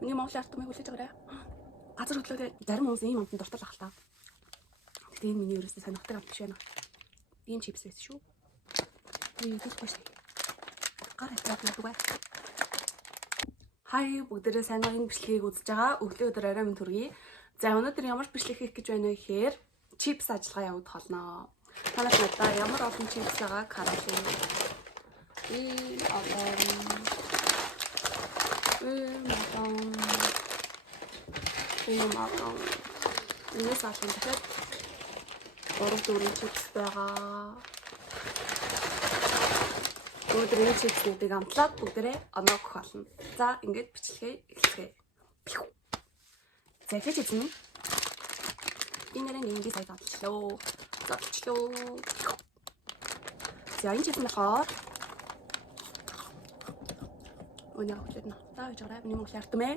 Миний Монголын ард түмийг хүлээж аваарай. Газар хөдлөөд зарим хүмүүс ийм амтанд дуртай л ахалтай. Гэтэ энэ миний ерөөсөө сонирхдаг амт биш байна. Ийм чипс байсан шүү. Тэгэхгүй шээ. Гар хатаад надгүй. Хай бүгдээрээ сайн энэ бичлэгийг үзэж байгаа. Өглөө өдөр арай минь төргий. За өнөөдөр ямар бичлэг хийх гэж байна вэ гэхээр чипс ажиллагаа явуулах болно. Танаас надад ямар олон чипс байгааг харуулъя. Энэс алан дахиад 3-4 чипс байгаа. Өнөөдөр энэ чипснүүдийг амтлаад бүгдээрээ оноо өгөх болно. За ингээд бичлэгээ эхлэе. За эхлэж эзнэ. Энэ сая задлаа. За энэ чипс нөхөр. Өнөө хөдлөд нэ. За гэж байгаа. Миний Монголын ард түмээ.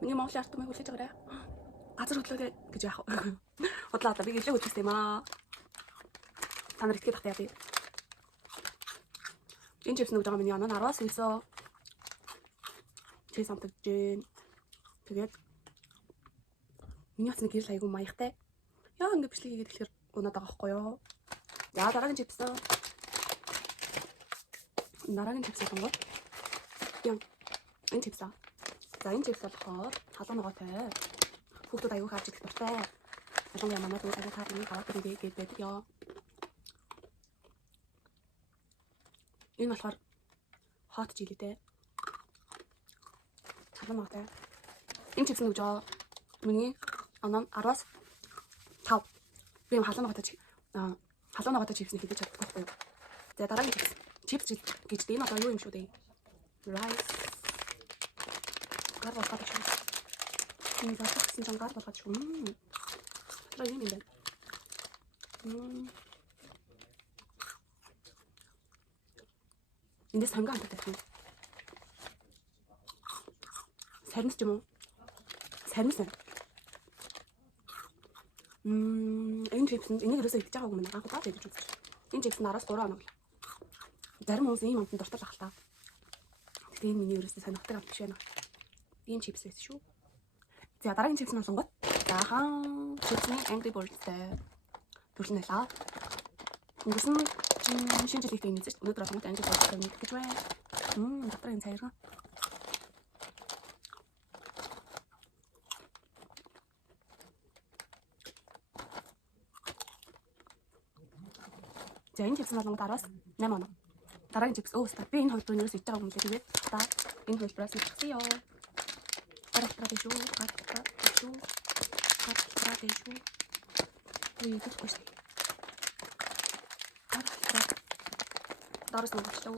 Миний Монголын ард түмийг хүлээж аваарай. Газар хөдлөөд гэж яах вэ? Худлаа би гэлээ хөдлөх юм аа. Та нар итгэх тахтай яа. Энэ чипс нүг байгаа миний оноо 10-аас инсоо. Чипс амтаж гин. Тэгээд миний хацны гэрэл айгу маягтай. Яа ингэ бичлэг хийгээд тэгэхээр унаад байгаа байхгүй юу? За дараагийн чипс. Дараагийн чипс гоо. Яа. Энэ чипс. За энэ чипс болохоор халуун ногоотой. Хүүхдүүд айгу хаач идэх дуртай. Ялангуяа манай дүү айгу хаач нэг аваад ирээ гэдэг яа. Энэ болохоор хот жилтэй. Халуун ногоотой. Энэ чипс нүг жоо. Миний оноо 10-аас 5. Би халуун ногоотой чипс хийдэж чаддаг байхгүй юу? За дараагийн чипс гэж дээ энэ одоо юу юм шүү дээ? Rice. Гар болгоод шүү. Энэ засагсан жан гар болгоод шүү. Тэр юм байна. Эндээс хангаа хамтдаг юм. Сарнис юм уу? Сарнис. Энэ чипс энийг ерөөсөө идэж байгаагүй юм аа. Удаа идэж үзчих. Энэ чипс 10-аас 3 оноо. Зарим хүмүүс ийм амтанд дуртай л ахалтай. Гэтэ энэ миний ерөөсөө сонирхдаг амт биш байна. Ийм чипс байсан шүү. За дараагийн чипс нь сонгоод. Заахан чипсний Angry Birds-тэй төрөл нэлаа. Ингэсэн шинэ жилийн энэ үзэж өнөөдөр сонгоод Angry Birds-тэй нэг гэж байна. Дотроо энэ цайрга. За энэ чипс нь болгоод 10-аас 8 оноо. Дараагийн чипс би энэ хөлбөрөөр ерөөс идэж байгаа юм лээ. Тэгээд та энэ хөлбөрөөс идчихсэн ёо. Гаралтраа дэшүү. Тэгэхгүй шээ. Гаралтраа. Дараас нь болчихлоо.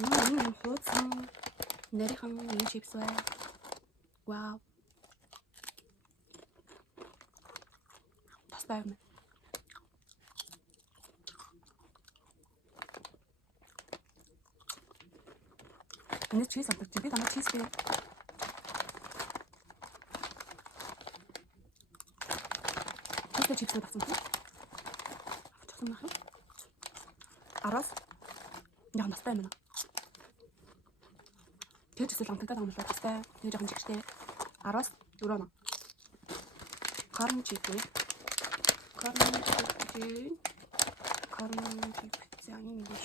Энэ хөөцөн нэрхэн энэ чипс бай. Вау. Бас байна. Энэ чиз амтдаг. Би танаа чиз бий. Чипс авсан тийм. Авчихсан нах. Араас яа настай юм аа. Тэр чиглэл амтдаг таамаглаад тастай. Тэр жоохон жигтэй. Араас 4 оноо. Карн чиз. За юм биш.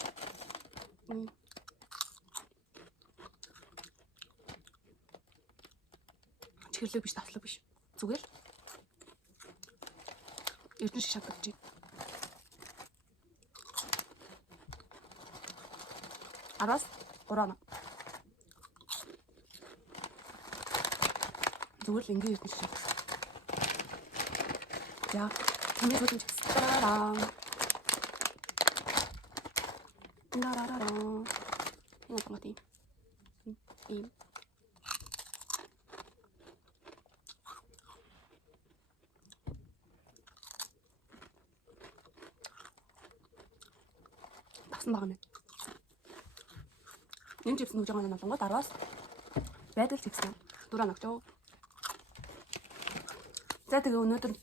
Чиглэл биш таслаг биш. Зүгээр л Эрдэнэ шатдаг чи. Араас 3 оноо. Зүгээр л ингэ эрдэнэ шатдаг. За, тэмээ хөдөлж тараа. Энэ томати. Ийм. Байгаа юм. Энэ чипс нүж байгаа нь болонгод 10-аас байдал чипс нь 4 оноо. За тэгээ өнөөдөр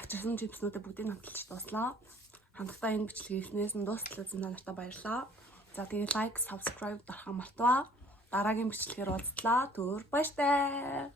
авчирсан чипснуудаа бүгдийг хамталж дууслаа. Хамтдаа энэ бичлэгийг эхнээс нь дуустал үзсэн та нартай баярлалаа. За тэгээ лайк, subscribe дарахаа мартаваа. Дараагийн бичлэгээр уулзлаа. Түр баяртай.